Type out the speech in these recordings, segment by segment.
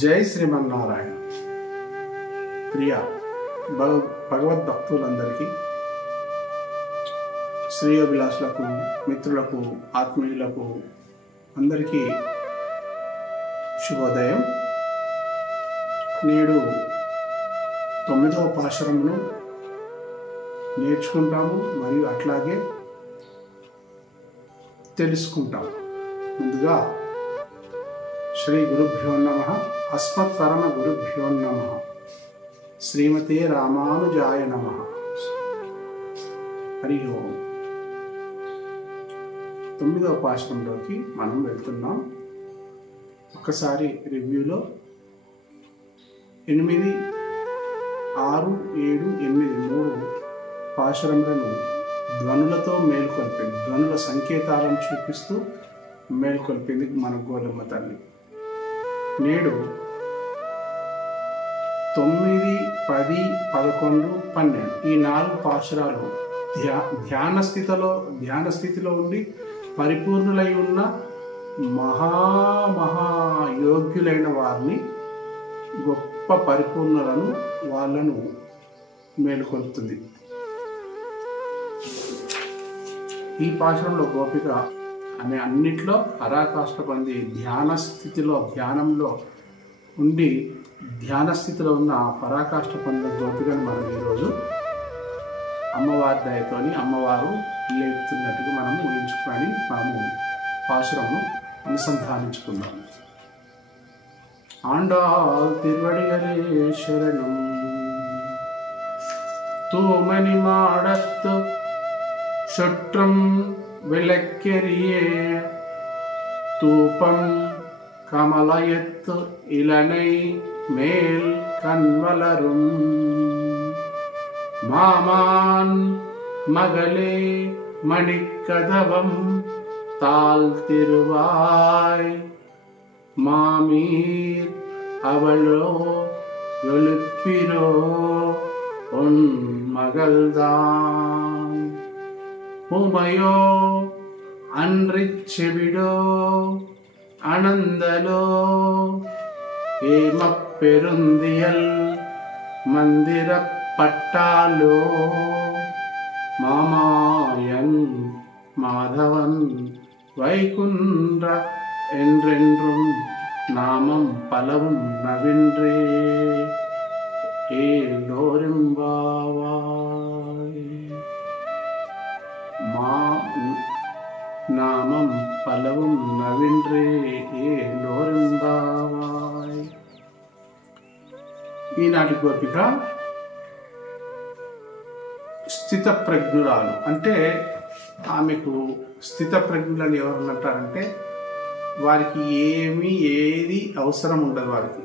జై శ్రీమన్నారాయణ. ప్రియ భగవద్భక్తులందరికీ, శ్రేయోభిలాషులకు, మిత్రులకు, ఆత్మీయులకు అందరికీ శుభోదయం. నేడు 9వ పాశురమును నేర్చుకుంటాము మరియు అట్లాగే తెలుసుకుంటాము. ముందుగా శ్రీ గురుభ్యో నమః. అస్మత్ పరమ గురుభ్యో నమః. శ్రీమతే రామానుజాయ నమః. హరి ఓం. 9వ పాశురంలోకి మనం వెళ్తున్నాం. ఒక్కసారి రివ్యూలో 8, 6, 7, 8 3 పాశురములను ధ్వనులతో మేల్కొల్పింది. ధ్వనుల సంకేతాలను చూపిస్తూ మేల్కొల్పింది మన గోలమ్మ తల్లి. నేడు 9, 10, 11, 12 ఈ 4 పాశురాలు ధ్యాన స్థితిలో ఉండి పరిపూర్ణులై ఉన్న మహాయోగ్యులైన వారిని, గొప్ప పరిపూర్ణులను, వాళ్ళను మేలుకొల్పుతుంది. ఈ పాశురంలో గోపిక అనే అన్నిట్లో పరాకాష్ఠ పొంది ధ్యానంలో ఉండి ధ్యాన స్థితిలో ఉన్న పరాకాష్ఠ పొందిన గోపికను మనం ఈరోజు అమ్మవారి దయతోని అమ్మవారు లేపుతున్నట్టుగా మనం ఊహించుకొని మనము పాశురము అనుసంధానించుకుందాం. ఆండాల్ తిరువడిగలే శరణం. తూమని మాడత్తు சுற்றம் விளக்கெரிய தூபம் கமலயத்து இளனை மேல் கண்வளரும் மாமான் மகளே மணிக்கதவம் தாழ்த்திருவாய் மாமீர் அவளோ எழுப்பிரோ உன் மகள்தான். உமையோ அன்றிச்செவிடோ அனந்தலோ ஏமப்பெருந்தியல் மந்திரப்பட்டாலோ மாமாயன் மாதவன் வைகுன்ற என்றென்றும் நாமம் பலவும் நவின்றே ஏலோரெம்பாவாய். నామం పలవం నవిండ్రే ఏలోరింబావాయ్. ఈనాటి గోపిక స్థితప్రజ్ఞురాలు. అంటే ఆమెకు స్థితప్రజ్ఞులని ఎవరన్నంటారంటే వారికి ఏది అవసరం ఉండదు. వారికి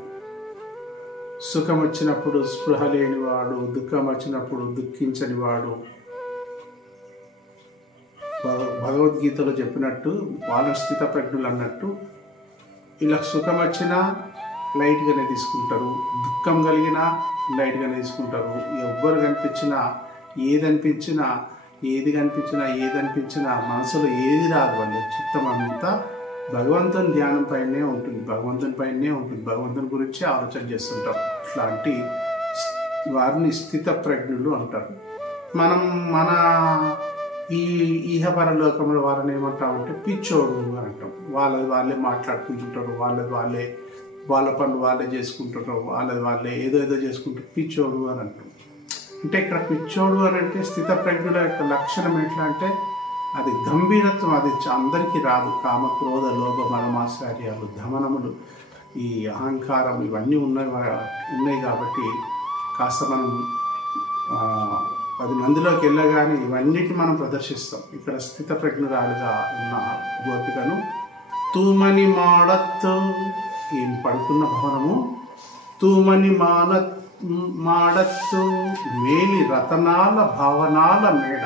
సుఖం వచ్చినప్పుడు స్పృహ లేనివాడు, దుఃఖం వచ్చినప్పుడు దుఃఖించనివాడు. భగవద్గీతలో చెప్పినట్టు వాళ్ళ స్థితప్రజ్ఞులు అన్నట్టు ఇలా సుఖం వచ్చినా లైట్గానే తీసుకుంటారు, దుఃఖం కలిగినా లైట్గానే తీసుకుంటారు. ఎవ్వరు కనిపించినా ఏది కనిపించినా మనసులో ఏది రాదు. వాళ్ళ చిత్తం అంతా భగవంతుని ధ్యానం పైనే ఉంటుంది, భగవంతుని గురించి ఆలోచన చేస్తుంటారు. అట్లాంటి వారిని స్థితప్రజ్ఞులు అంటారు. మనం మన ఈ ఈహపరలోకంలో వారిని ఏమంటామంటే పిచ్చోడు అని అంటాం. వాళ్ళే మాట్లాడుకుంటుంటారు, వాళ్ళ పనులు వాళ్ళే చేసుకుంటుంటారు, వాళ్ళే ఏదో చేసుకుంటారు, పిచ్చోడు అని అంటాం. అంటే ఇక్కడ పిచ్చోడు అని అంటే స్థితప్రజ్ఞుల యొక్క లక్షణం ఎట్లా అంటే అది గంభీరత్వం. అది అందరికీ రాదు. కామ, క్రోధ, లోభ, మదమాశ్చర్యాలు, ధమనములు, ఈ అహంకారం ఇవన్నీ ఉన్నాయి కాబట్టి కాస్త మనం 10 మందిలోకి వెళ్ళగానే ఇవన్నిటి మనం ప్రదర్శిస్తాం. ఇక్కడ స్థితప్రజ్ఞురాలుగా ఉన్న గోపికను తూమని మాడత్తు, ఏం పడుకున్న భవనము, తూమని మాడత్తు మేలి రతనాల భావనాల మేడ.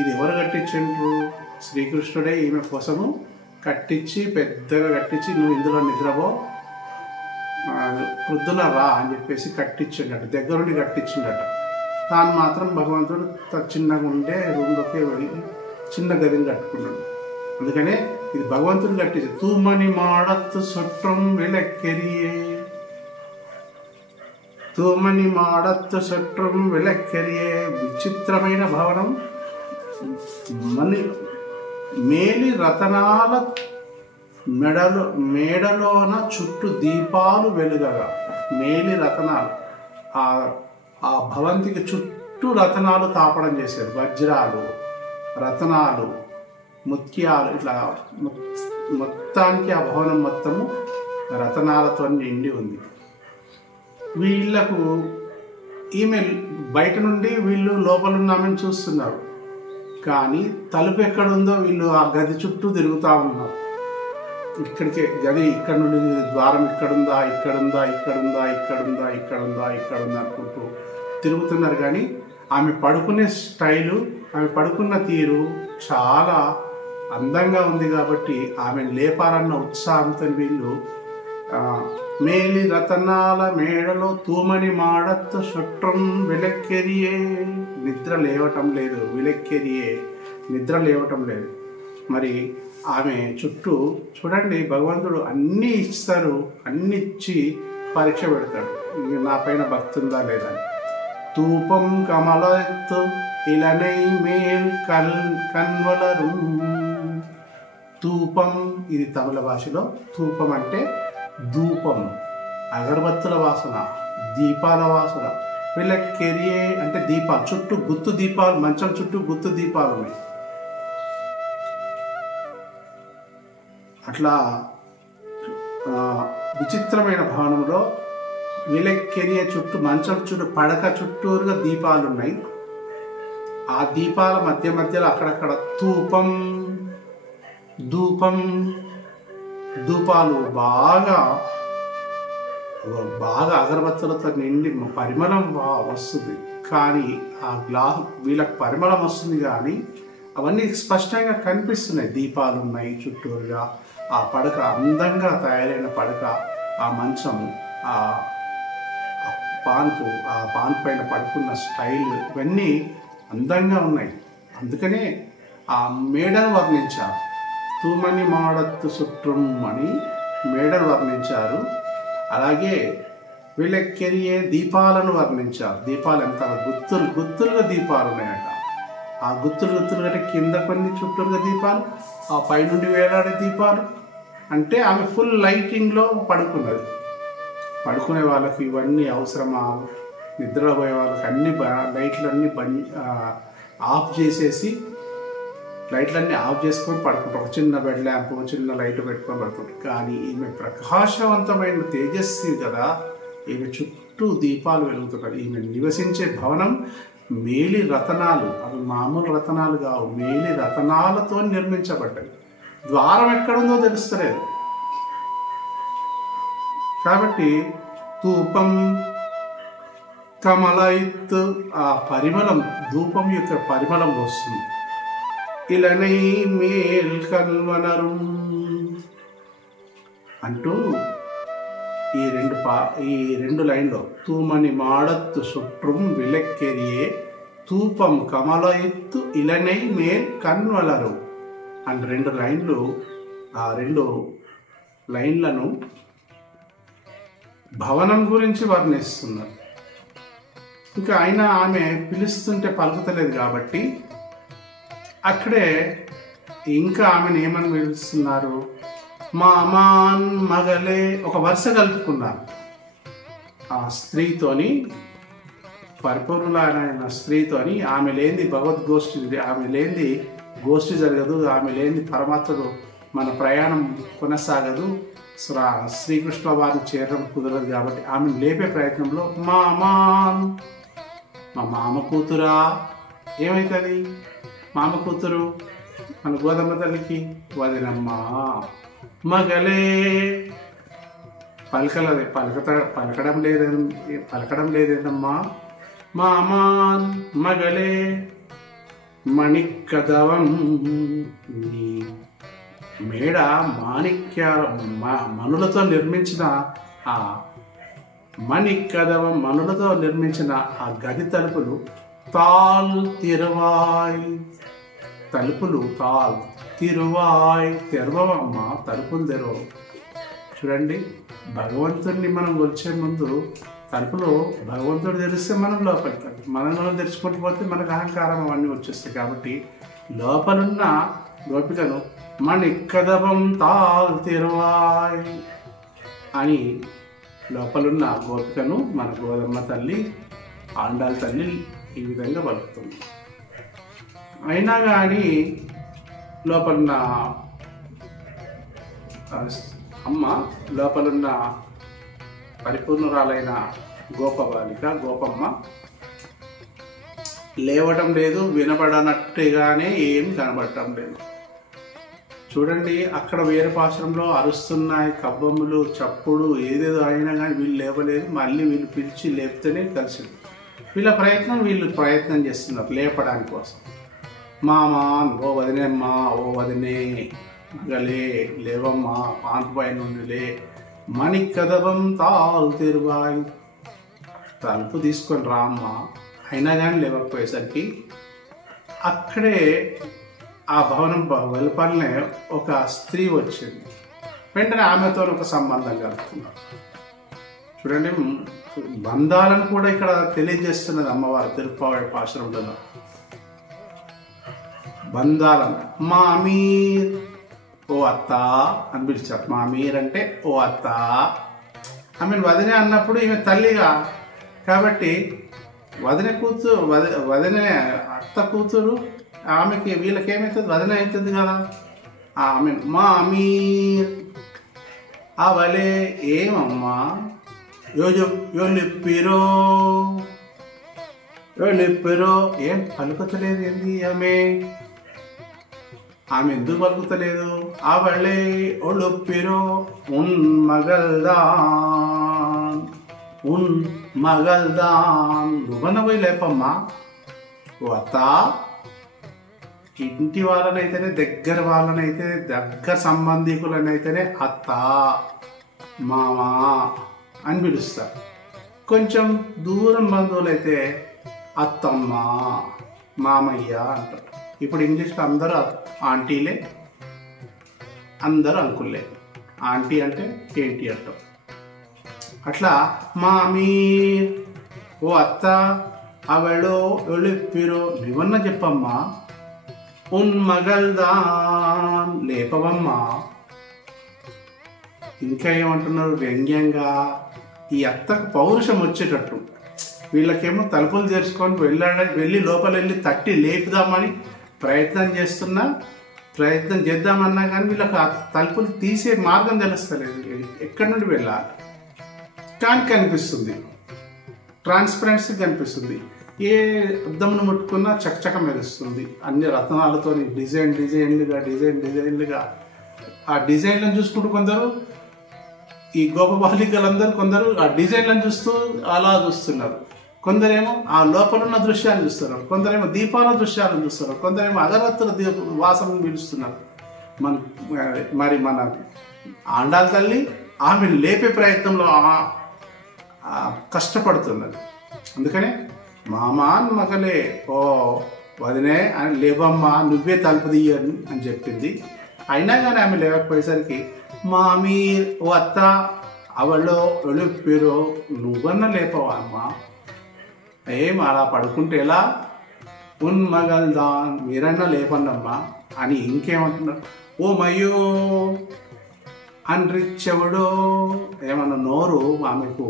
ఇది ఎవరు కట్టించండ్రు? శ్రీకృష్ణుడే ఈమె కోసము పెద్దగా కట్టించి నువ్వు ఇందులో నిద్రపో, వృద్ధుల రా అని చెప్పేసి కట్టించిండట, దగ్గరుండి కట్టించిండట. తాను మాత్రం భగవంతుడు చిన్నగా ఉండే రూమ్లోకి వెళ్ళి చిన్న గదిని కట్టుకున్నాడు. అందుకనే ఇది భగవంతుడు కట్టింది. తూమని మాడత్తు సుట్రం విలక్కెరియే, తూమని మాడత్తు సుట్రం విలక్కెరియే. విచిత్రమైన భవనం, మేలి రతనాల మేడలోన చుట్టూ దీపాలు వెలుగగా. మేలి రతనాలు, ఆ భవంతికి చుట్టూ రతనాలు తాపడం చేశారు. వజ్రాలు, రతనాలు, ముత్యాలు, ఇట్లా మొత్తానికి ఆ భవనం మొత్తము రతనాలతో నిండి ఉంది. వీళ్లకు ఈమె బయట నుండి వీళ్ళు లోపల ఉన్నామని చూస్తున్నారు, కానీ తలుపు ఎక్కడుందో వీళ్ళు ఆ గది చుట్టూ తిరుగుతూ ఉన్నారు. ఇక్కడికే గది, ఇక్కడ నుండి ద్వారం ఇక్కడుందా, ఇక్కడుందా, ఇక్కడుందా, ఇక్కడుందా, ఇక్కడుందా, ఇక్కడుందా అనుకుంటూ తిరుగుతున్నారు. కానీ ఆమె పడుకునే స్టైలు, ఆమె పడుకున్న తీరు చాలా అందంగా ఉంది కాబట్టి ఆమెను లేపాలన్న ఉత్సాహంతో వీళ్ళు మేలి రతనాల మేడలో తూమని మాడత్త సుట్రం విలక్కెరియే. నిద్ర లేవటం లేదు, విలక్కెరియే నిద్ర లేవటం లేదు. మరి ఆమె చుట్టూ చూడండి, భగవంతుడు అన్నీ ఇస్తారు, అన్ని ఇచ్చి పరీక్ష పెడతాడు, నా పైన భక్తి ఉందా లేదా. తూపం కమలత్తు ఇలనై మేల్ కన్వలరు. తూపం, ఇది తమిళ భాషలో తూపం అంటే ధూపం, అగరబత్తుల వాసన, దీపాల వాసన. విలక్కెరియే అంటే దీపాలు, చుట్టూ గుత్తు దీపాలు, మంచం చుట్టూ గుత్తు దీపాలు ఉన్నాయి. అట్లా విచిత్రమైన భవనంలో విలక్కెరియే చుట్టూ, మంచం చుట్టూ, పడక చుట్టూరుగా దీపాలు ఉన్నాయి. ఆ దీపాల మధ్య మధ్యలో అక్కడక్కడ ధూపం, ధూపం, ధూపాలు బాగా అగరబత్తులతో నిండి పరిమళం వస్తుంది. కానీ ఆ వీళ్ళకి పరిమళం వస్తుంది, కానీ అవన్నీ స్పష్టంగా కనిపిస్తున్నాయి. దీపాలు ఉన్నాయి చుట్టూరుగా, ఆ పడక అందంగా తయారైన పడక, ఆ మంచం, ఆ పాన్ పైన పడుకున్న స్టైల్, ఇవన్నీ అందంగా ఉన్నాయి. అందుకనే ఆ మేడను వర్ణించారు. తూమని మాడత్తు సుట్రం అని మేడను వర్ణించారు. అలాగే విలక్కెరియే దీపాలను వర్ణించారు. దీపాలు ఎంత గుత్తులుగా దీపాలు ఉన్నాయట. ఆ గుత్తులు అంటే కింద కొన్ని చుట్టూరుగా దీపాలు, ఆ పైనుండి వేలాడే దీపాలు. అంటే ఆమె ఫుల్ లైటింగ్లో పడుకున్నది. పడుకునే వాళ్ళకి ఇవన్నీ అవసరమా? నిద్రపోయే వాళ్ళకి అన్ని లైట్లన్నీ ఆఫ్ చేసేసి, లైట్లన్నీ ఆఫ్ చేసుకొని పడుకుంటాం. ఒక చిన్న బెడ్ ల్యాంప్, చిన్న లైట్ పెట్టుకొని పడుకుంటాం. కానీ ఈమె ప్రకాశవంతమైన తేజస్వి కదా, ఈమె చుట్టూ దీపాలు వెలుగుతున్నాయి. ఈమె నివసించే భవనం మేలి రతనాలు, అవి మామూలు రతనాలు కావు, మేలి రతనాలతో నిర్మించబడ్డాయి. ద్వారం ఎక్కడుందో తెలుస్తలేదు. కాబట్టి ధూపం కమలయిత్, ఆ పరిమళం, ధూపం యొక్క పరిమళం వస్తుంది. ఇలనై మేల్ కన్వనరు అంటూ ఈ రెండు లైన్లో తూమని మాడత్తు సుట్రం విలక్కెరియే తూపం కమలయిత్తు ఇలనై మేల్ కన్వలరు అని రెండు లైన్లు, ఆ రెండు లైన్లను భవనం గురించి వర్ణిస్తున్నారు. ఇంకా అయినా ఆమె పిలుస్తుంటే పలుకుతలేదు కాబట్టి అక్కడే ఇంకా ఆమెను ఏమని పిలుస్తున్నారు? మామాన్ మగలే, ఒక వరుస కలుపుకున్నారు. ఆ స్త్రీతోని, పరిపూర్ణులైన స్త్రీతోని, ఆమె లేనిది భగవద్గోష్ఠి, ఆమె లేనిది గోష్ఠి జరగదు, ఆమె లేనిది పరమాత్ముడు మన ప్రయాణం కొనసాగదు, శ్రీకృష్ణ వారిని చేరడం కుదరదు. కాబట్టి ఆమెను లేపే ప్రయత్నంలో మామాన్, మా మామ కూతురా, ఏమవుతుంది మామ కూతురు మన గోధుమ తల్లికి, వదినమ్మా మగలే, పలకడం లేదేనమ్మా, మామాన్ మగలే మణికదవం, నీ మేడ మాణిక్యాల మనులతో నిర్మించిన ఆ మణికదవం, మనులతో నిర్మించిన ఆ గది తలుపులు తాల్ తిరవాయ్, తలుపులు తాల్ తిరువాయ్, తెరవమ్మా, తలుపులు తెరవవు. చూడండి, భగవంతుడిని మనం వచ్చే ముందు తలుపులో భగవంతుడు తెరిస్తే మనం లోపలికి, మనం తెరుచుకుంటూ పోతే మనకు అహంకారం అవన్నీ వచ్చేస్తాయి. కాబట్టి లోపలున్న గోపికను మణికదవం తాల్ తిరువాయ్ అని లోపలున్న గోపికను మన గోదమ్మ తల్లి, ఆండాళ్ళ తల్లి ఈ విధంగా పలుకుతుంది. అయినా కానీ లోపలున్న అమ్మ, లోపలున్న పరిపూర్ణురాలైన గోపబాలిక గోపమ్మ లేవటం లేదు, వినబడనట్టుగానే ఏం కనబడటం లేదు. చూడండి, అక్కడ వేరే పాశ్రంలో అరుస్తున్నాయి కవ్వములు, చప్పుడు, ఏదేదో అయినా కానీ వీళ్ళు లేవలేదు. మళ్ళీ వీళ్ళు పిలిచి లేపితేనే కలిసింది. వీళ్ళు ప్రయత్నం చేస్తున్నారు లేపడానికి కోసం. మామా, ఓ వదినేమ్మా, ఓ వదినే, మగలే లేవమ్మా, పాన్పుపై నుండి లే, మణికదవం తాల్ తిరువాయ్, తలుపు తీసుకొని రామ్మా. అయినా కానీ లేవకపోయేసరికి అక్కడే ఆ భవనం వెలుపలనే ఒక స్త్రీ వచ్చింది. వెంటనే ఆమెతో ఒక సంబంధం కలుపుతున్నారు. చూడండి, బంధాలను కూడా ఇక్కడ తెలియజేస్తున్నది అమ్మవారు తిరుప్పావళి పాశురంలో. బంధాలను మామీర్, ఓ అత్త అని పిలిచారు. మామీర్ అంటే ఓ అత్త. ఆమె వదిన అన్నప్పుడు ఈమె తల్లిగా కాబట్టి వదిన కూతురు, వదిన అత్త కూతురు, ఆమెకి వీళ్ళకి ఏమవుతుంది, వదిన అవుతుంది కదా. ఆమె మామీర్ అవలే, ఏమమ్మా, యోలిప్పిరో ఏం పలుకుతలేదు ఏంది ఆమె ఎందుకు పలుకుతలేదు? అవళే ఒళుప్పిరో మగల్దాన్ నువ్వన్న పోయి లేపమ్మా. ఓ అత్త, ఇంటి వాళ్ళనైతేనే, దగ్గర వాళ్ళనైతే, దగ్గర సంబంధికులనైతేనే అత్త, మామా అని పిలుస్తారు. కొంచెం దూరం బంధువులైతే అత్తమ్మ, మామయ్య అంటారు. ఇప్పుడు ఇంగ్లీష్లో అందరూ ఆంటీలే, అందరూ అంకుల్లే. ఆంటీ అంటే ఏంటి అంటాం. అట్లా మామీ, ఓ అత్త, అవళో ఒళిప్పిరో నువ్వన్న చెప్పమ్మా. మగల్దాన్ లేపవమ్మా. ఇంకా ఏమంటున్నారు వ్యంగ్యంగా, ఈ అత్తకు పౌరుషం వచ్చేటట్టు. వీళ్ళకేమో తలుపులు తెరుచుకొని వెళ్ళి లోపల వెళ్ళి తట్టి లేపుదామని ప్రయత్నం చేద్దామన్నా కానీ వీళ్ళకి ఆ తలుపులు తీసే మార్గం తెలుస్తలేదు, ఎక్కడి నుండి వెళ్ళాలి. కానీ కనిపిస్తుంది, ట్రాన్స్పరెన్సీ కనిపిస్తుంది. ఏ అద్దమును ముట్టుకున్నా చకచక మెరుస్తుంది. అన్ని రత్నాలతో డిజైన్లుగా ఆ డిజైన్లను చూసుకుంటూ కొందరు, ఈ గోప బాలికలందరూ కొందరు ఆ డిజైన్లను చూస్తూ అలా చూస్తున్నారు. కొందరేమో ఆ లోపలున్న దృశ్యాన్ని చూస్తున్నారు, కొందరేమో దీపాల దృశ్యాలను చూస్తున్నారు, కొందరేమో అగరవత్తుల వాసనను పీలుస్తున్నారు. మరి మన ఆండాళ్ళ తల్లి ఆమె లేపే ప్రయత్నంలో కష్టపడుతున్నది. అందుకనే మామాన్ మగలే, ఓ వదినే అని లేవమ్మా, నువ్వే తలుపు తీయని అని చెప్పింది. అయినా కానీ ఆమె లేకపోయేసరికి మామీ, ఓ అత్త, అవళ్ళో ఒళిప్పిరో నువ్వన్న లేపవా అమ్మా. ఏం అలా పడుకుంటే ఎలా, మగల్దాన్ మీరన్నా లేపండమ్మా అని. ఇంకేమంటున్నారు, ఓ మయ్యో అన్రిచ్చెవడో, ఏమన్నా నోరు ఆమెకు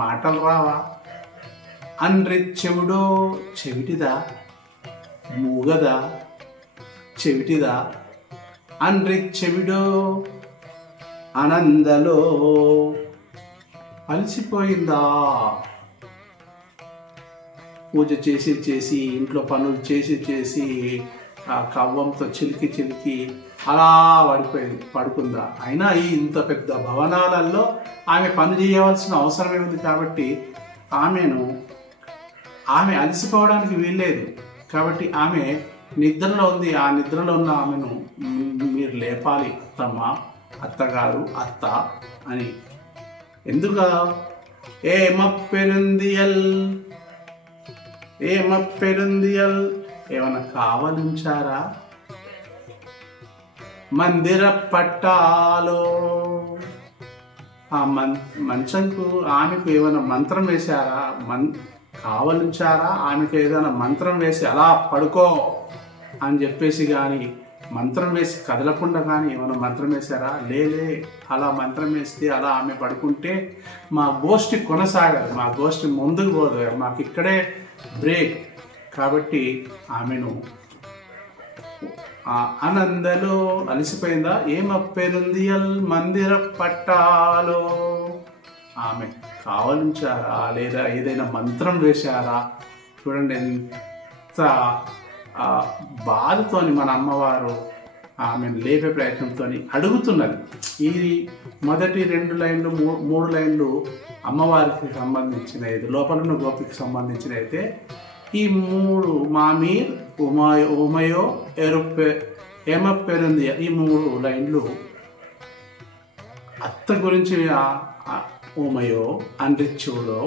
మాటలు రావా? అన్రిచ్చెవుడో చెవిటిదా, మూగదా, చెవిటిదా? అన్రిచ్చెవిడో ఆనందలో అలసిపోయిందా? పూజ చేసి ఇంట్లో పనులు చేసి ఆ కవ్వంతో చిలికి అలా పడుకుందా? అయినా ఈ ఇంత పెద్ద భవనాలలో ఆమె పని చేయవలసిన అవసరం ఏముంది? కాబట్టి ఆమె అలసిపోవడానికి వీల్లేదు. కాబట్టి ఆమె నిద్రలో ఉంది. ఆ నిద్రలో ఉన్న ఆమెను మీరు లేపాలి అత్తమ్మ, అత్తగారు, అత్త అని. ఎందుకు? ఏమప్పెరుందియల్ ఏమన్నా కావాలించారా మందిర పట్టాలో. ఆ మంచంకు ఆమెకు ఏమైనా మంత్రం వేశారా, కావలించారా? ఆమెకు ఏదైనా మంత్రం వేసి అలా పడుకో అని చెప్పేసి కానీ మంత్రం వేసి కదలకుండా కానీ ఏమైనా మంత్రం వేశారా? లేలే. అలా మంత్రం వేస్తే అలా ఆమె పడుకుంటే మా గోష్ఠి కొనసాగదు, మా గోష్ఠి ముందుకు పోదు, మాకు ఇక్కడే బ్రేక్. కాబట్టి ఆమెను ఆనందలో అలసిపోయిందా? ఏమప్పేరుంది మందిర పట్టాలో. ఆమె కావలించారా లేదా ఏదైనా మంత్రం వేశారా? చూడండి ఎంత బాధతోని మన అమ్మవారు ఆమెను లేపే ప్రయత్నంతో అడుగుతున్నది. ఈ మొదటి 2 లైన్లు 3 లైన్లు అమ్మవారికి సంబంధించినది, లోపల ఉన్న గోపికి సంబంధించినైతే ఈ 3 మామీర్ ఉమయో ఏమప్పేరుంది ఈ 3 లైన్లు అత్త గురించి. ఉమయో అండ్రిచ్చులో,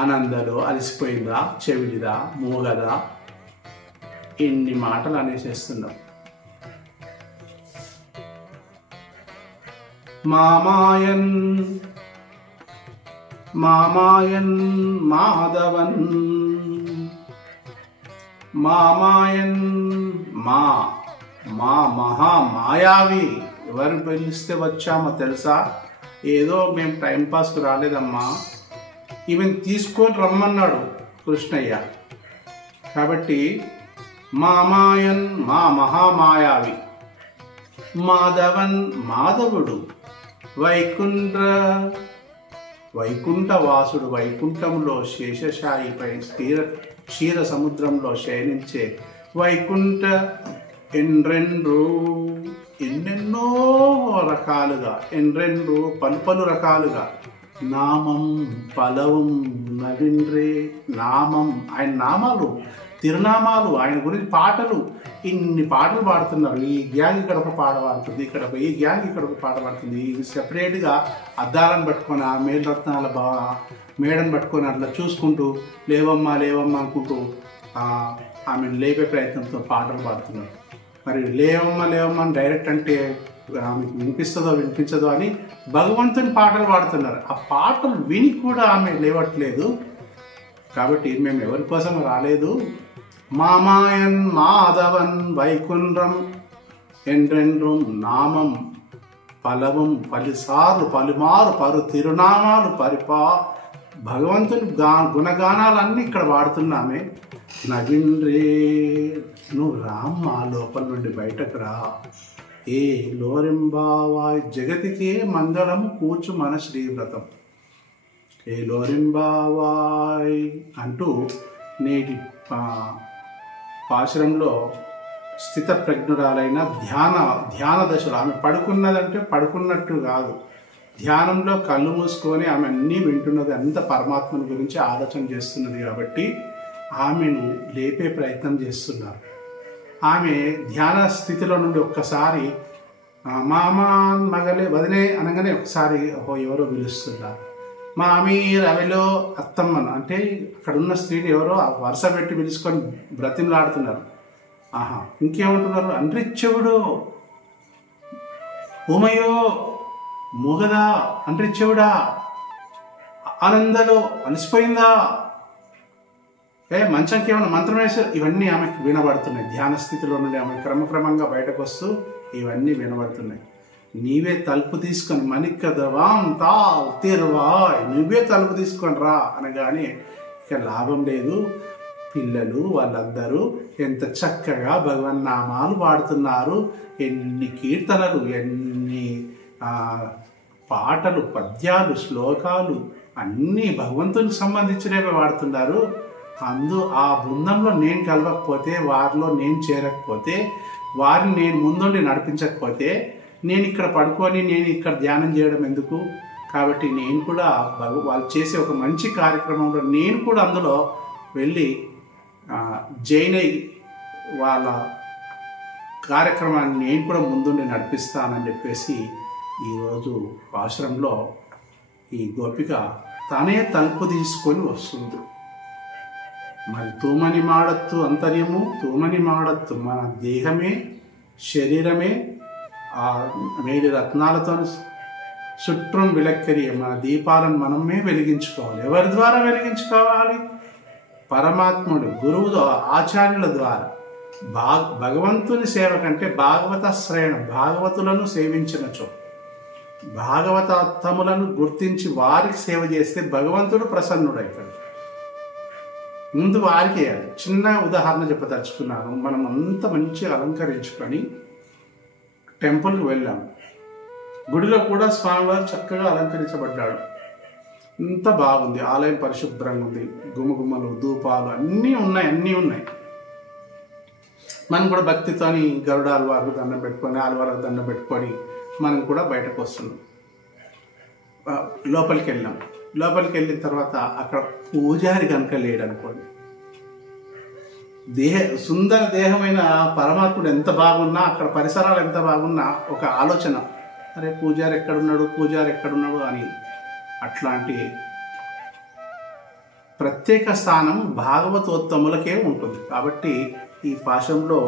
ఆనందలో అలసిపోయిందా, చెవిడిదా, మూగదా, ఇన్ని మాటలు అనేసేస్తున్నాం. మామాయన్ మామాయన్ మాధవన్ మామాయన్ మా మహామాయావి. ఎవరు పిలిస్తే వచ్చామో తెలుసా? ఏదో మేము టైంపాస్కి రాలేదమ్మా, ఈవెన్ తీసుకొని రమ్మన్నాడు కృష్ణయ్య. కాబట్టి మామాయన్ మా మహామాయావి, మాధవన్ మాధవుడు, వైకుంఠవాసుడు, వైకుంఠంలో శేషశాయిపై క్షీర సముద్రంలో శయనించే వైకుంఠ ఎన్నెన్నో రకాలుగా, పలు రకాలుగా నామం పలవం నవిండ్రే. నామం, ఆయన నామాలు, తిరునామాలు, ఆయన గురించి పాటలు, ఇన్ని పాటలు పాడుతున్నారు. ఈ గ్యాంగ్ ఇక్కడ ఒక పాట పాడుతుంది, ఈ గ్యాంగ్ ఇక్కడ ఒక పాట పాడుతుంది. ఇది సెపరేట్గా అద్దాలను పట్టుకొని ఆ మేలురత్నాల మేడను పట్టుకొని అట్లా చూసుకుంటూ లేవమ్మా లేవమ్మా అనుకుంటూ ఆమెను లేపే ప్రయత్నంతో పాటలు పాడుతున్నారు. మరి లేవమ్మా లేవమ్మా అని డైరెక్ట్ అంటే ఆమెకు వినిపిస్తుందో వినిపించదో అని భగవంతుని పాటలు పాడుతున్నారు. ఆ పాటలు విని కూడా ఆమె లేవట్లేదు. కాబట్టి మేము ఎవరి కోసం రాలేదు. మామాయన్ మాధవన్ వైకుంఠం ఎండ్రెండ్రం నామం పలవం పలిసార్లు పలుమారు పరు తిరునామాలు భగవంతుని గుణగానాలన్నీ ఇక్కడ వాడుతున్నామే. నవిండ్రే, నువ్వు రామ్మా, లోపల నుండి బయటకు రా. ఏ లోరింబావాయ్ జగతికే మంగళం కూర్చు మన శ్రీవ్రతం. ఏ లోరింబావాయ్ అంటూ నేటి పాశురంలో స్థిత ప్రజ్ఞురాలైన ధ్యాన దశలో ఆమె పడుకున్నదంటే పడుకున్నట్టు కాదు, ధ్యానంలో కళ్ళు మూసుకొని ఆమె అన్నీ వింటున్నది, అంత పరమాత్మని గురించి ఆలోచన చేస్తున్నది. కాబట్టి ఆమెను లేపే ప్రయత్నం చేస్తున్నారు. ఆమె ధ్యాన స్థితిలో నుండి ఒక్కసారి మామా మగలే వదిలే అనగానే ఒకసారి ఎవరో పిలుస్తున్నారు. మామీ రవిలో అత్తమ్మను అంటే అక్కడ ఉన్న స్త్రీని ఎవరో వరుస పెట్టి పిలుచుకొని బ్రతిమలాడుతున్నారు. ఇంకేమంటున్నారు? అండ్రిచ్చెవుడు, ఉమయో మూగదా, అండ్రిచ్చెవుడా, ఆనందలో అలసిపోయిందా, మంచంకి ఏమైనా మంత్రం వేసి, ఇవన్నీ ఆమెకు వినబడుతున్నాయి. ధ్యాన స్థితిలో నుండి ఆమె క్రమక్రమంగా బయటకు వస్తూ ఇవన్నీ వినబడుతున్నాయి. నీవే తలుపు తీసుకొని మణికదవాం తా తీర్వాయ్, నువ్వే తలుపు తీసుకొని రా అనగానే ఇక లాభం లేదు. పిల్లలు వాళ్ళందరూ ఎంత చక్కగా భగవన్నామాలు పాడుతున్నారు, ఎన్ని కీర్తనలు, ఎన్ని పాటలు, పద్యాలు, శ్లోకాలు అన్నీ భగవంతునికి సంబంధించినవి వాడుతున్నారు. ఆ బృందంలో నేను కలవకపోతే, వారిలో నేను చేరకపోతే, వారిని నేను ముందుండి నడిపించకపోతే, నేను ఇక్కడ పడుకొని నేను ఇక్కడ ధ్యానం చేయడం ఎందుకు? కాబట్టి నేను కూడా వాళ్ళు చేసే ఒక మంచి కార్యక్రమంలో నేను కూడా అందులో వెళ్ళి జైన్ అయ్యి వాళ్ళ కార్యక్రమాన్ని నేను కూడా ముందుండి నడిపిస్తానని చెప్పేసి ఈరోజు ఆశ్రమంలో ఈ గోపిక తనే తలుపు తీసుకొని వస్తుంది. మరి తూమని మాడత్తు అంతర్యము, తూమని మాడత్తు మన దేహమే శరీరమే ఆ మేలి రత్నాలతో చుట్రం విలక్కరి, మన దీపాలను మనమే వెలిగించుకోవాలి. ఎవరి ద్వారా వెలిగించుకోవాలి? పరమాత్ముడు, గురువు, ఆచార్యుల ద్వారా. భగవంతుని సేవ కంటే భాగవత శ్రేణం, భాగవతులను సేవించినచో, భాగవతములను గుర్తించి వారికి సేవ చేస్తే భగవంతుడు ప్రసన్నుడవుతాడు. ముందు వారికి వేయాలి. చిన్న ఉదాహరణ చెప్పదలుచుకున్నాను. మనం అంత మంచిగా అలంకరించుకొని టెంపుల్కి వెళ్ళాము. గుడిలో కూడా స్వామివారు చక్కగా అలంకరించబడ్డాడు. అంత బాగుంది. ఆలయం పరిశుభ్రంగా ఉంది. గుమగుమలు, ధూపాలు అన్నీ ఉన్నాయి. మనం కూడా భక్తితోని గరుడ ఆళ్వార్లకు దండం పెట్టుకొని, ఆళ్వార్లకు దండం పెట్టుకొని మనం కూడా బయటకు వస్తున్నాం. లోపలికి వెళ్ళాం. లోపలికి వెళ్ళిన తర్వాత అక్కడ పూజారి కనుక లేడనుకోండి, సుందర దేహమైన పరమాత్ముడు ఎంత బాగున్నా, అక్కడ పరిసరాలు ఎంత బాగున్నా ఒక ఆలోచన, అరే పూజారి ఎక్కడున్నాడు అని. అట్లాంటి ప్రత్యేక స్థానం భాగవతోత్తములకే ఉంటుంది. కాబట్టి ఈ పాశురంలో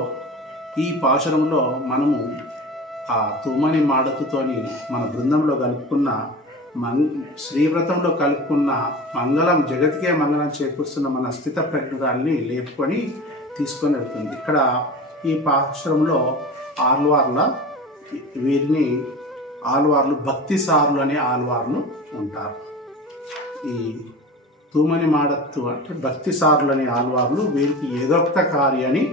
మనము ఆ తూమని మాడతుతోని మన బృందంలో కలుపుకున్న శ్రీవ్రతంలో కలుపుకున్న మంగళం, జగతికే మంగళం చేకూరుస్తున్న మన స్థిత ప్రజ్ఞురాల్ని లేపుకొని తీసుకొని వెళ్తుంది. ఇక్కడ ఈ పాశురంలో వీరిని ఆళ్వార్లు, భక్తి సారులు అనే ఆళ్వార్లు ఉంటారు. ఈ తూమని మాడత్తు అంటే భక్తి సారులు అనే ఆళ్వార్లు. వీరికి ఏదోక్త కార్య అని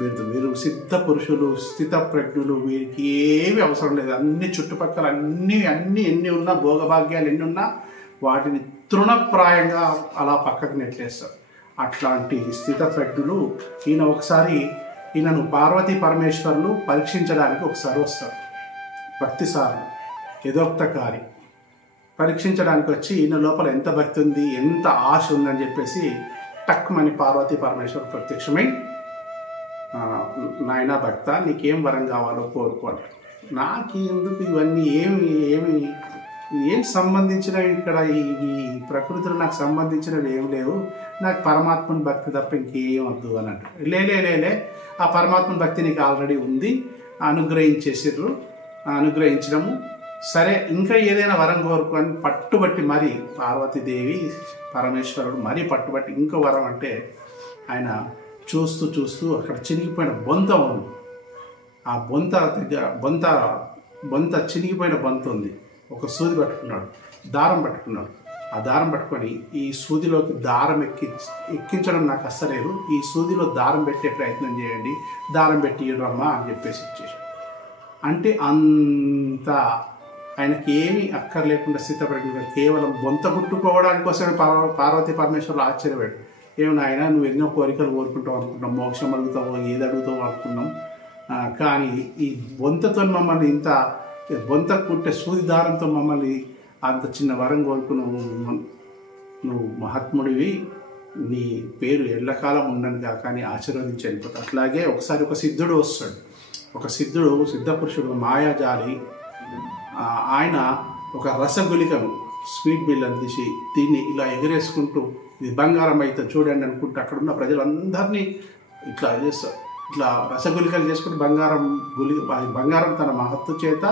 వీరు సిద్ధ పురుషులు, స్థిత ప్రజ్ఞులు. వీరికి ఏమి అవసరం లేదు. అన్ని చుట్టుపక్కల అన్ని ఎన్ని ఉన్నా, భోగభాగ్యాలు ఎన్ని ఉన్నా వాటిని తృణప్రాయంగా అలా పక్కకు నెట్టేస్తారు. అట్లాంటి స్థిత ప్రజ్ఞులు ఈయనను పార్వతీ పరమేశ్వరులు పరీక్షించడానికి ఒకసారి వస్తారు. భక్తి సారులు, యథోక్తకారి పరీక్షించడానికి వచ్చి ఈయన లోపల ఎంత భక్తి ఉంది, ఎంత ఆశ ఉందని చెప్పేసి టక్మని పార్వతీ పరమేశ్వరు ప్రత్యక్షమై, నాయనా భక్త, నీకేం వరం కావాలో కోరుకోండి. నాకు ఎందుకు ఇవన్నీ ఏం సంబంధించినవి, ఇక్కడ ఈ ప్రకృతిలో నాకు సంబంధించినవి ఏం లేవు, నాకు పరమాత్మని భక్తి తప్ప ఇంకేం వద్దు అన్నట్టు. లేలే ఆ పరమాత్మని భక్తి నీకు ఆల్రెడీ ఉంది, అనుగ్రహించడము సరే, ఇంకా ఏదైనా వరం కోరుకొని పట్టుబట్టి మరి పార్వతీదేవి పరమేశ్వరుడు మరీ పట్టుబట్టి ఇంకో వరం అంటే, ఆయన చూస్తూ అక్కడ చినిగిపోయిన బొంత ఉంది. ఆ బొంత దగ్గర బొంత చినిగిపోయిన బొంత ఉంది. ఒక సూది పట్టుకున్నాడు, దారం పట్టుకున్నాడు. ఆ దారం పట్టుకొని ఈ సూదిలోకి దారం ఎక్కించడం నాకు అస్సలేదు, ఈ సూదిలో దారం పెట్టే ప్రయత్నం చేయండి, దారం పెట్టి రమ్మా అని చెప్పేసి ఇచ్చేసాడు. అంటే అంత ఆయనకి ఏమీ అక్కర్లేకుండా స్థితపడి కేవలం బొంత కుట్టుకోవడానికి కోసమే పార్వతీ పరమేశ్వరులు ఆశ్చర్యపడు. ఏమన్నా నువ్వు ఎన్నో కోరికలు కోరుకుంటావు అనుకున్నాం, మోక్షం అడుగుతావు, ఏది అడుగుతావు అనుకున్నాం, కానీ ఈ బొంతతో మమ్మల్ని ఇంత బొంత కుట్టే సూది దారంతో మమ్మల్ని అంత చిన్న వరం కోరుకుని నువ్వు మహాత్ముడివి, నీ పేరు ఎల్లకాలం ఉండను కాక అని ఆశీర్వదించి వెళ్ళిపోతాడు. అట్లాగే ఒకసారి ఒక సిద్ధుడు వస్తాడు. ఒక సిద్ధపురుషుడు మాయాజాలి, ఆయన ఒక రసగులికను, స్వీట్ బిల్లను తీసి దీన్ని ఇలా ఎగరేసుకుంటూ ఇది బంగారం అయితే చూడండి అనుకుంటూ అక్కడున్న ప్రజలందరినీ ఇట్లా చేస్తారు. ఇట్లా రసగులికలు చేసుకుంటూ బంగారం తన మహత్తు చేత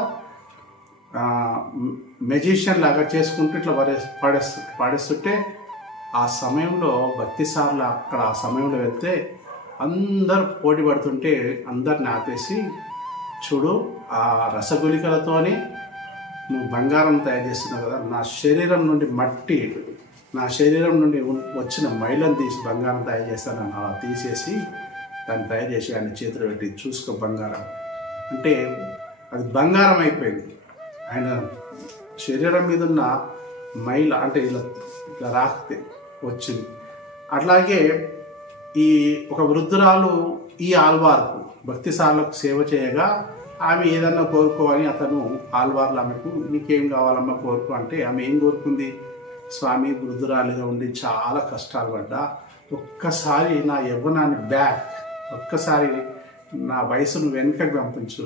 మెజిషియన్ లాగా చేసుకుంటూ ఇట్లా పాడేస్తుంటే, ఆ సమయంలో భక్తి సార్లు అక్కడ ఆ సమయంలో వెళ్తే అందరు పోటీ పడుతుంటే అందరిని ఆపేసి, చూడు ఆ రసగులికలతోనే నువ్వు బంగారం తయారు చేస్తున్నావు కదా, నా శరీరం నుండి వచ్చిన మైలను తీసి బంగారం తయారు చేస్తానని అలా తీసేసి దాన్ని తయారు చేసి ఆయన చేతిలో పెట్టి చూసుకో బంగారం అంటే అది బంగారం అయిపోయింది. ఆయన శరీరం మీద ఉన్న మైల అంటే ఇలా రాకితే వచ్చింది. అట్లాగే ఒక వృద్ధురాలు ఈ ఆళ్వార్కు భక్తి సార్లకు సేవ చేయగా ఆమె ఏదన్నా కోరుకోవాలి, అతను ఆళ్వార్లు ఆమెకు నీకేం కావాలమ్మా కోరుకో అంటే ఆమె ఏం కోరుకుంది, స్వామి వృద్ధురాలుగా ఉండి చాలా కష్టాలు పడ్డా, ఒక్కసారి నా యవ్వనాన్ని ఒక్కసారి నా వయసును వెనుకకు పంపించు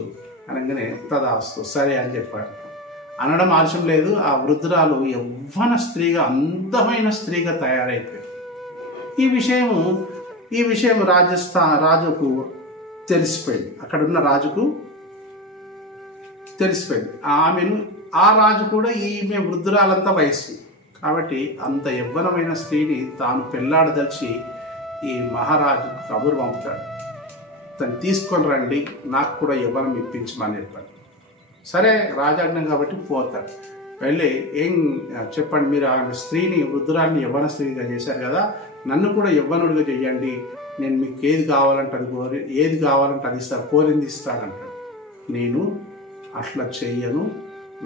అనగానే తదాస్తు సరే అని చెప్పాడు. అనడం ఆలస్యం లేదు, ఆ వృద్ధురాలు యవ్వన స్త్రీగా, అందమైన స్త్రీగా తయారైపోయింది. ఈ విషయం రాజుకు తెలిసిపోయింది. అక్కడున్న రాజుకు తెలిసిపోయింది. ఆమెను ఆ రాజు కూడా ఈమె వృద్ధురాలంతా వయస్సు కాబట్టి అంత యవ్వనమైన స్త్రీని తాను పెళ్లాడదలిచి ఈ మహారాజు కబురు పంపుతాడు, తను తీసుకొని రండి, నాకు కూడా యవ్వనం ఇప్పించమని చెప్పాడు. సరే రాజాజ్ఞ కాబట్టి పోతాడు. వెళ్ళి ఏం చెప్పండి, మీరు ఆ స్త్రీని వృద్ధురాన్ని యవ్వన స్త్రీగా చేశారు కదా, నన్ను కూడా యవ్వనుడిగా చెయ్యండి, నేను మీకు ఏది కావాలంటే అది ఏది కావాలంటే అది ఇస్తాను, కోరింది ఇస్తానంటాడు. నేను అట్లా చెయ్యను,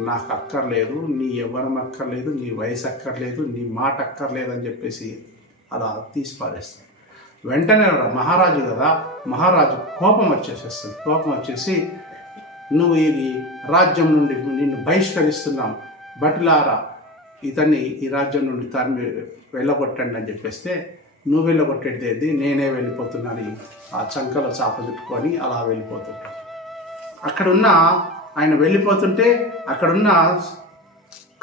నాకు అక్కర్లేదు, నీ యవ్వనం అక్కర్లేదు, నీ వయసు అక్కర్లేదు, నీ మాట అక్కర్లేదు అని చెప్పేసి అలా తీసి పారేస్తాడు. వెంటనే మహారాజు కదా, మహారాజు కోపం వచ్చేసేస్తుంది. కోపం వచ్చేసి నువ్వు ఈ రాజ్యం నుండి నిన్ను బహిష్కరిస్తున్నాం, బటులారా ఇతన్ని ఈ రాజ్యం నుండి తరిమి వెళ్ళగొట్టండి అని చెప్పేస్తే, నువ్వు వెళ్ళగొట్టేది నేనే వెళ్ళిపోతున్నాను ఆ చంకలో చాప చుట్టుకొని అలా వెళ్ళిపోతుంటాడు. అక్కడున్న ఆయన వెళ్ళిపోతుంటే అక్కడున్న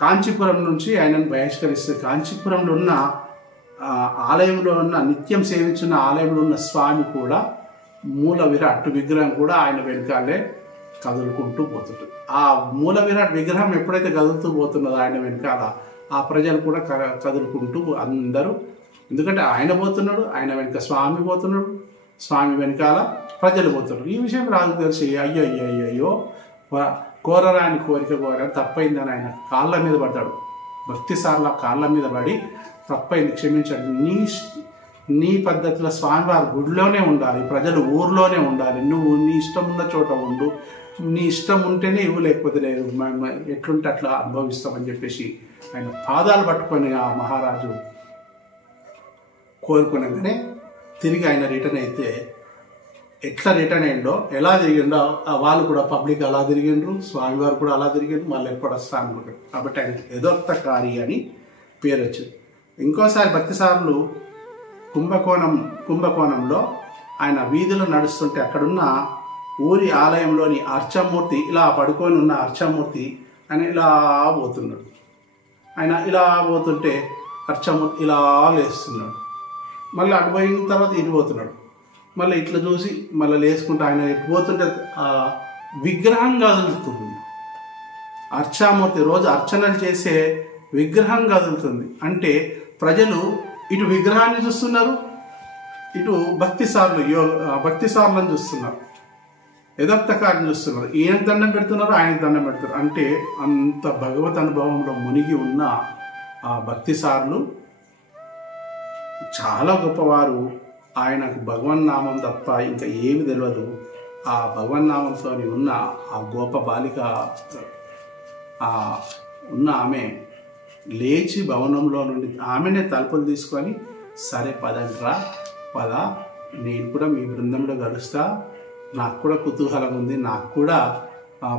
కాంచీపురం నుంచి ఆయనను బహిష్కరిస్తే, కాంచీపురంలో ఉన్న ఆలయంలో ఉన్న నిత్యం సేవించిన ఆలయంలో ఉన్న స్వామి కూడా మూల విరాట్ విగ్రహం కూడా ఆయన వెనకాలే కదులుకుంటూ పోతుంటుంది. ఆ మూల విరాట్ విగ్రహం ఎప్పుడైతే కదులుతూ పోతున్నదో ఆయన వెనకాల ఆ ప్రజలు కూడా కదులుకుంటూ అందరూ, ఎందుకంటే ఆయన పోతున్నాడు, ఆయన వెనక స్వామి పోతున్నాడు, స్వామి వెనకాల ప్రజలు పోతున్నారు. ఈ విషయం రాజు తెలిసి అయ్యో అయ్యో అయ్యో కోరరాని కోరిక కోరని తప్పైందని ఆయన కాళ్ళ మీద పడ్డాడు. భక్తిసార్ల కాళ్ళ మీద పడి తప్పైంది, క్షమించండి, నీ పద్ధతిలో స్వామివారి గుడిలోనే ఉండాలి, ప్రజలు ఊర్లోనే ఉండాలి, నువ్వు నీ ఇష్టం ఉన్న చోట ఉండు, నీ ఇష్టం ఉంటేనే ఇవ్వు, లేకపోతే లేదు, ఎట్లుంటే అట్లా అనుభవిస్తామని చెప్పేసి ఆయన పాదాలు పట్టుకొని ఆ మహారాజు కోరుకునగానే తిరిగి ఆయన రిటర్న్ అయితే ఎట్లా రిటర్న్ అయ్యిండో, ఎలా తిరిగిండో వాళ్ళు కూడా పబ్లిక్ అలా తిరిగిండ్రు, స్వామివారు కూడా అలా తిరిగిండ్రు, మళ్ళీ ఎప్పుడు వస్తా అనుకుంటారు. కాబట్టి ఆయన యథోక్తకారి అని పేరు వచ్చింది. ఇంకోసారి భక్తిసార్లు కుంభకోణంలో ఆయన వీధిలో నడుస్తుంటే అక్కడున్న ఊరి ఆలయంలోని అర్చమూర్తి ఇలా పడుకొని ఉన్న అర్చమూర్తి ఆయన ఇలా పోతున్నాడు. ఆయన ఇలా పోతుంటే అర్చమూర్తి ఇలా లేస్తున్నాడు. మళ్ళీ అటు పోయిన తర్వాత ఇటు పోతున్నాడు. మళ్ళీ ఇట్లా చూసి మళ్ళీ లేసుకుంటూ ఆయన ఎటు పోతుంటే విగ్రహం కదులుతుంది. అర్చామూర్తి రోజు అర్చనలు చేసే విగ్రహం కదులుతుంది. అంటే ప్రజలు ఇటు విగ్రహాన్ని చూస్తున్నారు, ఇటు భక్తిసారులను చూస్తున్నారు, యథోక్తకారిని చూస్తున్నారు. ఈయనకు దండం పెడుతున్నారు, ఆయనకు దండం పెడుతున్నారు. అంటే అంత భగవత్ అనుభవంలో మునిగి ఉన్న ఆ భక్తిసారులు చాలా గొప్పవారు. ఆయనకు భగవన్నామం తప్ప ఇంకా ఏమి తెలియదు. ఆ భగవన్నామంతో ఉన్న ఆ గోప బాలిక ఉన్న ఆమె లేచి భవనంలో నుండి ఆమెనే తలుపులు తీసుకొని, సరే పదంట్రా పద, నేను కూడా మీ బృందంలో కలుస్తా, నాకు కూడా కుతూహలం ఉంది, నాకు కూడా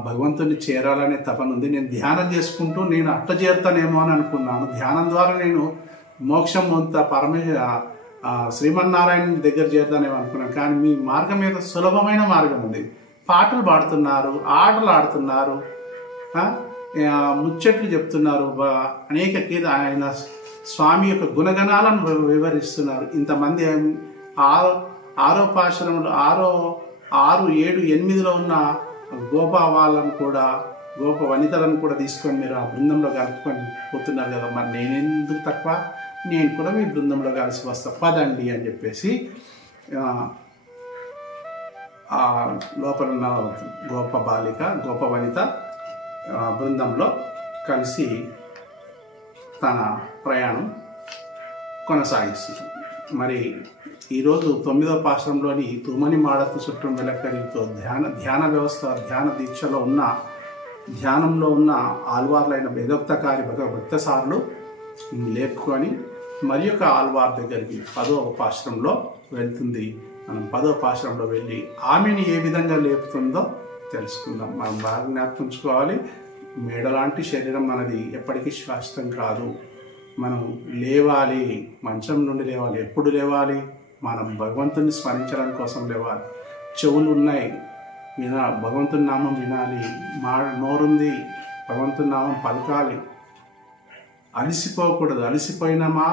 భగవంతుని చేరాలనే తపన ఉంది, నేను ధ్యానం చేసుకుంటూ నేను అట్ట చేరుతానేమో అని అనుకున్నాను, ధ్యానం ద్వారా నేను మోక్షం పొందుతా, శ్రీమన్నారాయణ దగ్గర చేరుతానేమో అనుకున్నాను. కానీ మీ మార్గం మీద సులభమైన మార్గం ఉంది. పాటలు పాడుతున్నారు, ఆటలు ఆడుతున్నారు, ముచ్చట్లు చెప్తున్నారు, అనేక ఆయన స్వామి యొక్క గుణగణాలను వివరిస్తున్నారు. ఇంతమంది 6వ పాశురంలో 6, 7, 8లో ఉన్న గోప వాళ్ళను కూడా, గోప వనితలను కూడా తీసుకొని మీరు ఆ బృందంలో కలుపుకొని పోతున్నారు కదా, మరి నేనెందుకు తక్కువ, నేను కూడా మీ బృందంలో కలిసి వస్తా పదండి అని చెప్పేసి ఆ లోపల ఉన్న గోప వనిత బృందంలో కలిసి తన ప్రయాణం కొనసాగిస్తుంది. మరి ఈరోజు 9వ పాశ్రంలోని తుమని మాడతు చుట్టూ వెలకరితో ధ్యాన వ్యవస్థ, ధ్యాన దీక్షలో ఉన్న, ధ్యానంలో ఉన్న ఆల్వార్లైన యథోక్తకారి భక్తసారులు లేపుకొని మరి యొక్క ఆల్వార్ దగ్గరికి 10వ పాశ్రంలో వెళ్తుంది. మనం 10వ పాశ్రంలో వెళ్ళి ఆమెను ఏ విధంగా లేపుతుందో తెలుసుకుందాం. మనం బాగా జ్ఞాపకించుకోవాలి, మేడలాంటి శరీరం మనది ఎప్పటికీ శాశ్వతం కాదు. మనం లేవాలి, మంచం నుండి లేవాలి. ఎప్పుడు లేవాలి? మనం భగవంతుని స్మరించడం కోసం లేవాలి. చెవులు ఉన్నాయి, భగవంతుని నామం వినాలి, నోరుంది, భగవంతుని నామం పలకాలి. అలసిపోకూడదు. అలసిపోయినామా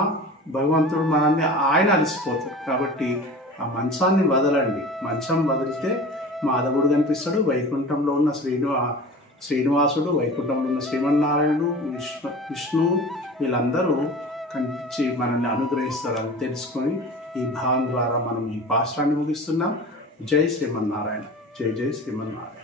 భగవంతుడు మనల్ని ఆయన అలసిపోతాడు. కాబట్టి ఆ మంచాన్ని వదలండి. మంచం వదిలితే మాధవుడు కనిపిస్తాడు, వైకుంఠంలో ఉన్న శ్రీనివాసుడు, వైకుంఠంలో ఉన్న శ్రీమన్నారాయణుడు, విష్ణు వీళ్ళందరూ కనిపించి మనల్ని అనుగ్రహిస్తారని తెలుసుకొని ఈ భావం ద్వారా మనం ఈ పాశ్రాన్ని ముగిస్తున్నాం. జై శ్రీమన్నారాయణ. జై జై శ్రీమన్నారాయణ.